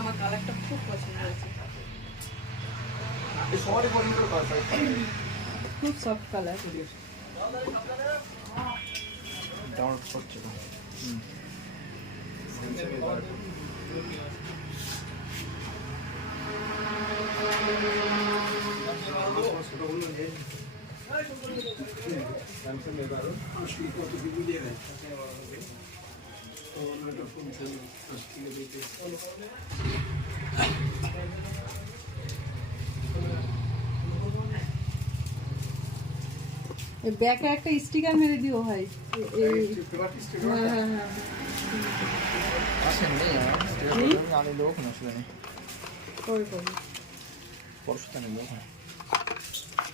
আমার কালারটা খুব পছন্দ হয়েছে, সবারই পছন্দ করে খুব সফট কালার। ডাউনলোড করছে তো। ব্যাকে একটা স্টিকার মেরে দিও ভাই। হ্যাঁ হ্যাঁ হ্যাঁ, আসেন নেই আমি লোক না আসলে নেই, কবে করবো? পরশুতে নেই লোক না।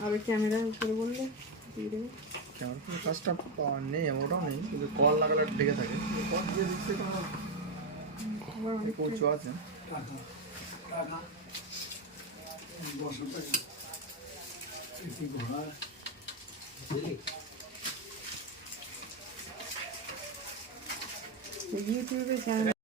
আবার ক্যামেরা করে বললে দিয়ে দেবে। ক্যামেরা কোনো কাজটা পাওয়ার নেই, ওটাও নেই, কিন্তু কল লাগালে ঢেকে থাকে। কল দিয়ে দিচ্ছে কোনো আবার অনেক কোচও আছে। ইউটিউবে চ্যানেল